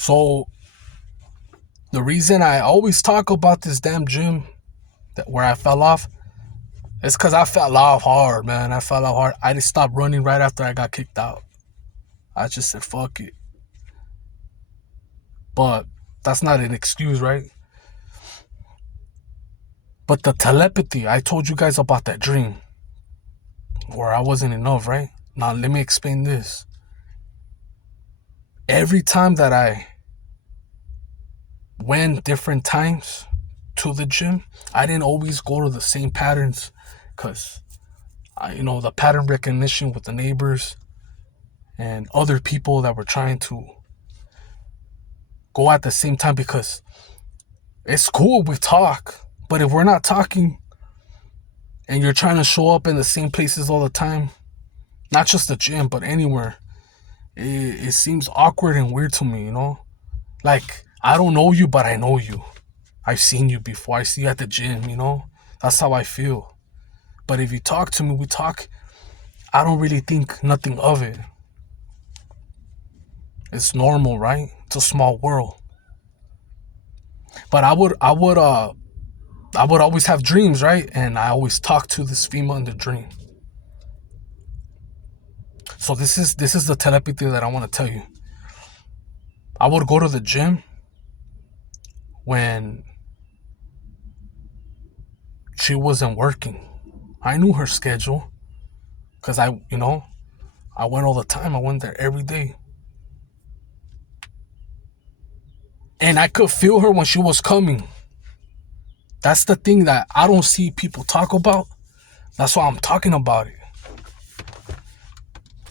So the reason I always talk about this damn gym where I fell off is because I fell off hard, man. I fell off hard. I just stopped running right after I got kicked out. I just said, fuck it. But that's not an excuse, right? But the telepathy, I told you guys about that dream where I wasn't enough, right? Now, let me explain this. Every time that I went different times to the gym, I didn't always go to the same patterns because, the pattern recognition with the neighbors and other people that were trying to go at the same time, because it's cool we talk, but if we're not talking and you're trying to show up in the same places all the time, not just the gym, but anywhere, it seems awkward and weird to me, Like, I don't know you, but I know you. I've seen you before. I see you at the gym, That's how I feel. But if you talk to me, we talk, I don't really think nothing of it. It's normal, right? It's a small world. But I would always have dreams, right? And I always talk to this female in the dream. So this is the telepathy that I want to tell you. I would go to the gym when she wasn't working. I knew her schedule because I went all the time. I went there every day. And I could feel her when she was coming. That's the thing that I don't see people talk about. That's why I'm talking about it.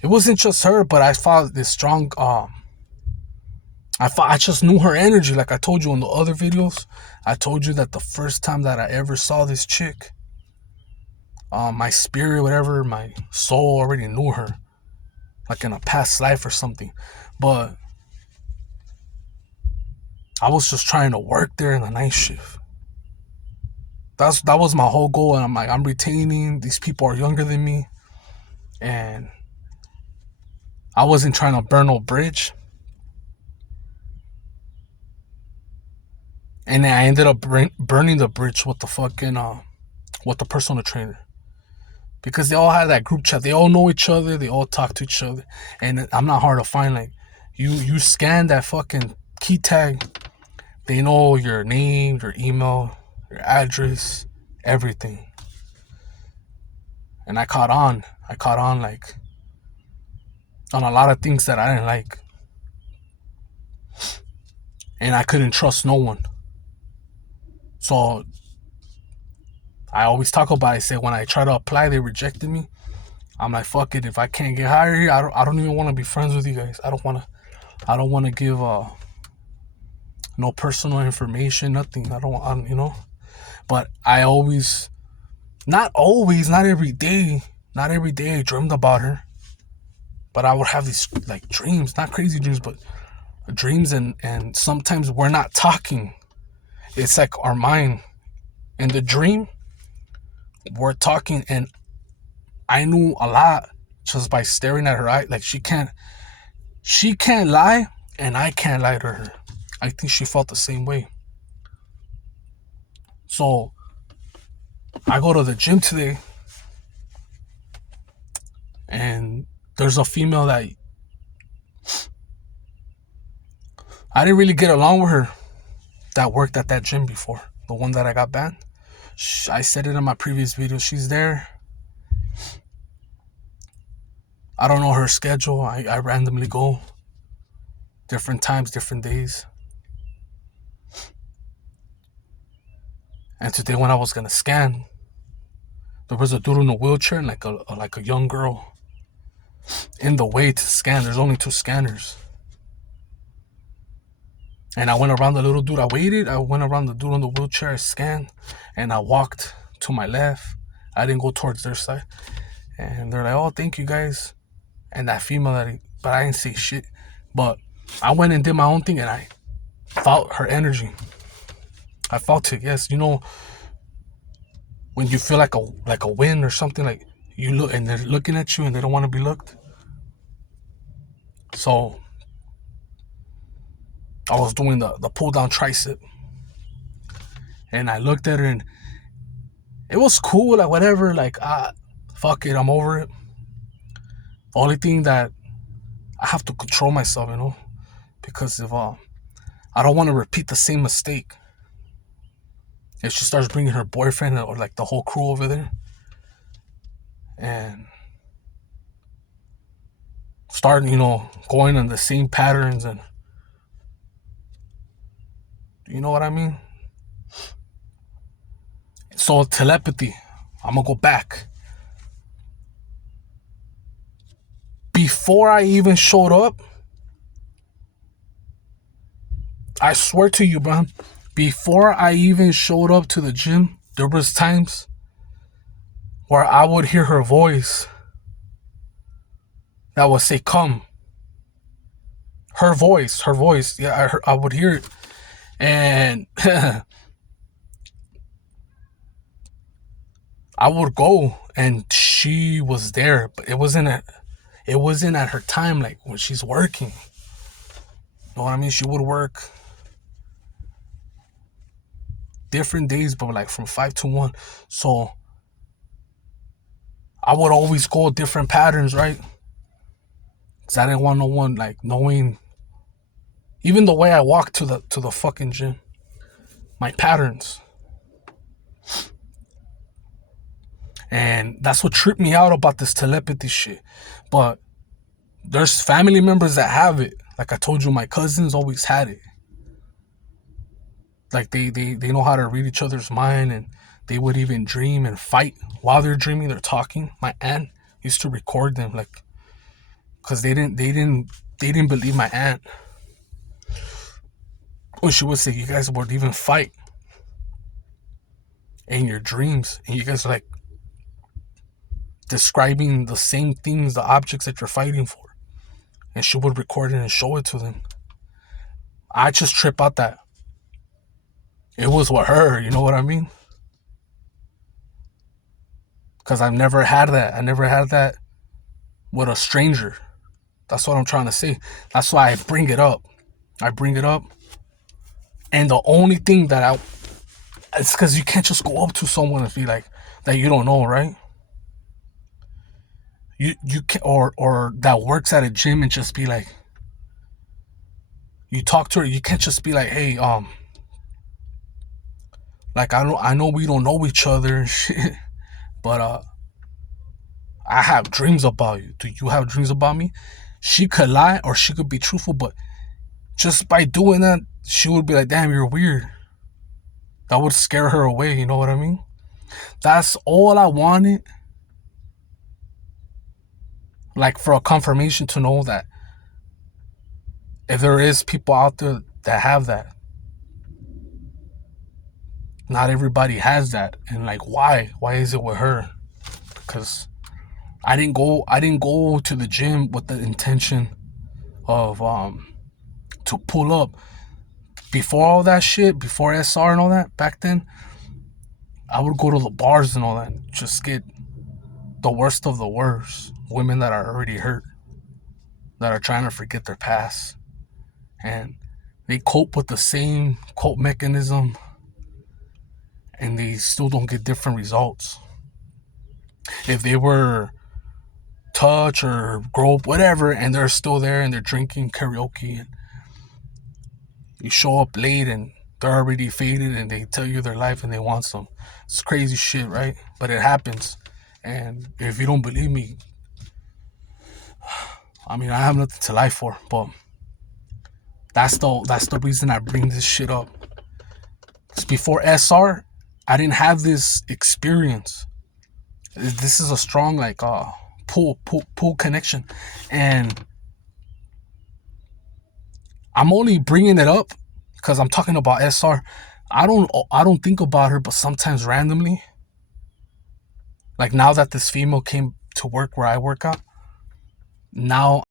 It wasn't just her, but I felt this strong I just knew her energy. Like I told you in the other videos, I told you that the first time that I ever saw this chick, my spirit, whatever, my soul already knew her, like in a past life or something. But I was just trying to work there in the night shift. That was my whole goal. And I'm like, I'm retaining. These people are younger than me, and I wasn't trying to burn no bridge. And then I ended up burning the bridge with the with the personal trainer, because they all had that group chat. They all know each other. They all talk to each other, and I'm not hard to find. Like you scan that fucking key tag, they know your name, your email, your address, everything. And I caught on like on a lot of things that I didn't like, and I couldn't trust no one. So I always talk about it. I say when I try to apply, they rejected me. I'm like, fuck it. If I can't get hired here, I don't even want to be friends with you guys. I don't want to give no personal information, nothing. But I always, not every day I dreamed about her. But I would have these like dreams, not crazy dreams, but dreams, and sometimes we're not talking. It's like our mind. In the dream, we're talking, and I knew a lot just by staring at her eye. Like she can't lie, and I can't lie to her. I think she felt the same way. So I go to the gym today, and there's a female that I didn't really get along with her that worked at that gym before, the one that I got banned. I said it in my previous video. She's there. I don't know her schedule. I randomly go different times, different days. And today when I was gonna scan, there was a dude in a wheelchair and like a young girl in the way to scan. There's only 2 scanners. And I went around the little dude. I waited. I went around the dude in the wheelchair. I scanned, and I walked to my left. I didn't go towards their side. And they're like, "Oh, thank you guys." And that female but I didn't say shit. But I went and did my own thing, and I felt her energy. I felt it. Yes, when you feel like a wind or something, like you look and they're looking at you and they don't want to be looked. So I was doing the pull down tricep, and I looked at her, and it was cool, like whatever, like fuck it, I'm over it. The only thing that I have to control myself, because if I don't want to repeat the same mistake. If she starts bringing her boyfriend or like the whole crew over there, and start, going on the same patterns, and you know what I mean? So telepathy, I'm gonna go back. Before I even showed up, I swear to you, bro, before I even showed up to the gym, there was times where I would hear her voice that would say, come. Her voice. Yeah, I would hear it. And I would go and she was there, but it wasn't at her time, like when she's working. You know what I mean? She would work different days, but like from 5 to 1. So I would always go different patterns, right? Because I didn't want no one like knowing. Even the way I walk to the fucking gym, my patterns. And that's what tripped me out about this telepathy shit. But there's family members that have it. Like I told you, my cousins always had it. Like they know how to read each other's mind, and they would even dream and fight while they're dreaming. They're talking. My aunt used to record them, like, because they didn't believe my aunt when she would say, you guys would even fight in your dreams, and you guys are like describing the same things, the objects that you're fighting for, and she would record it and show it to them. I just trip out that it was with her, you know what I mean? Because I've never had that. I never had that with a stranger. That's what I'm trying to say. That's why I bring it up. And the only thing it's because you can't just go up to someone and be like, that you don't know, right? You can, or that works at a gym, and just be like, you talk to her. You can't just be like, hey, like I know we don't know each other and shit, but I have dreams about you. Do you have dreams about me? She could lie or she could be truthful, but just by doing that, she would be like, damn, you're weird. That would scare her away, you know what I mean? That's all I wanted. Like, for a confirmation to know that if there is people out there that have that, not everybody has that. And like, why is it with her? Because I didn't go to the gym with the intention of to pull up. Before all that shit, before SR and all that, back then, I would go to the bars and all that, just get the worst of the worst. Women that are already hurt, that are trying to forget their past, and they cope with the same cope mechanism, and they still don't get different results. If they were touch or grope, whatever, and they're still there and they're drinking karaoke, and you show up late and they're already faded, and they tell you their life and they want some. It's crazy shit, right? But it happens. And if you don't believe me, I mean, I have nothing to lie for, but that's the reason I bring this shit up. Because before SR, I didn't have this experience. This is a strong like pull connection, and I'm only bringing it up because I'm talking about SR. I don't think about her, but sometimes randomly, like now that this female came to work where I work out, now